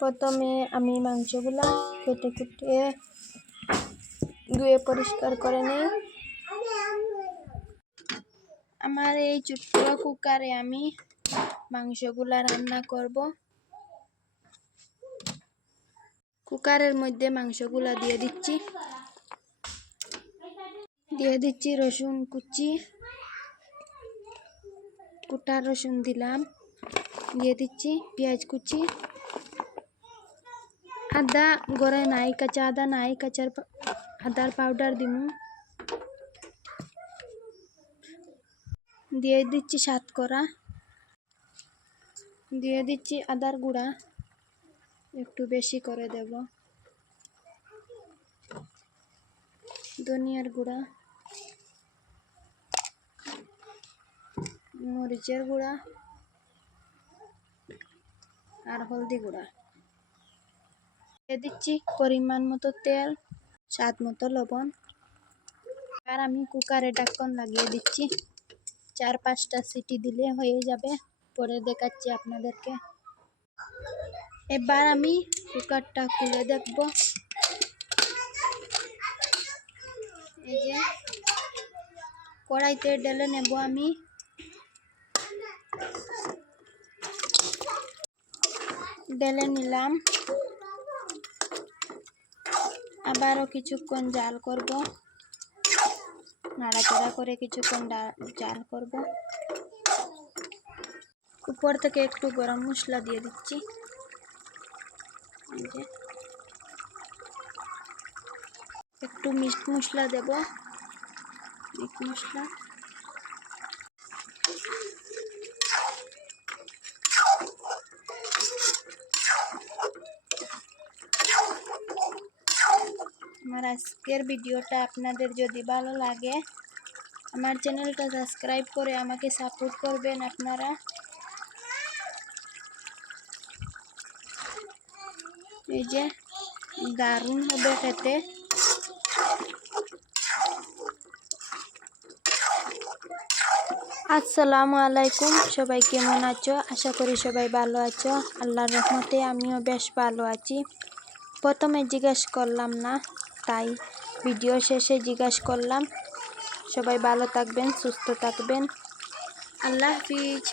প্রথমে আমি মাংসগুলা কেটে কুটে ধুয়ে পরিষ্কার করে নিই। আমার এই ছোট্ট কুকারে আমি মাংসগুলা রান্না করব। কুকারের মধ্যে মাংসগুলা দিয়ে দিচ্ছি। দিয়ে দিচ্ছি রসুন কুচি। কুটা রসুন দিলাম। দিয়ে দিচ্ছি পেঁয়াজ কুচি। আদা গড়ে নাই কাঁচা আদা নাই কাঁচার আদার পাউডার দিমু দিয়ে দিচ্ছি সাত করা দিয়ে দিচ্ছি আদার গুঁড়া একটু বেশি করে দেব ধনিয়ার গুঁড়া মরিচের গুঁড়া আর হলদি গুঁড়া দিয়ে দিচ্ছি পরিমাণ মতো তেল, স্বাদ মতো লবণ। আর আমি কুকারে ঢাকন লাগিয়ে দিচ্ছি। চার পাঁচটা সিটি দিলে হয়ে যাবে। পরে দেখাচ্ছি আপনাদেরকে। এবার আমি কুকারটা খুলে দেখব। এই যে কড়াইতে ঢেলে নেব আমি। ঢেলে নিলাম। আবারও কিছুক্ষণ জাল করব। নাড়াচাড়া করে কিছুক্ষণ জাল করব। উপর থেকে একটু গরম মশলা দিয়ে দিচ্ছি। একটু মিট মশলা দেব। মিট মশলা। আমার আজকের ভিডিওটা আপনাদের যদি ভালো লাগে, আমার চ্যানেলটা সাবস্ক্রাইব করে আমাকে সাপোর্ট করবেন আপনারা। এই যে, দারুণ হবে খেতে। আসসালামু আলাইকুম, সবাই কেমন আছো? আশা করি সবাই ভালো আছো। আল্লাহর রহমতে আমিও বেশ ভালো আছি। প্রথমে জিজ্ঞেস করলাম না তাই ভিডিও শেষে জিজ্ঞাসা করলাম। সবাই ভালো থাকবেন সুস্থ থাকবেন। আল্লাহ হাফিজ।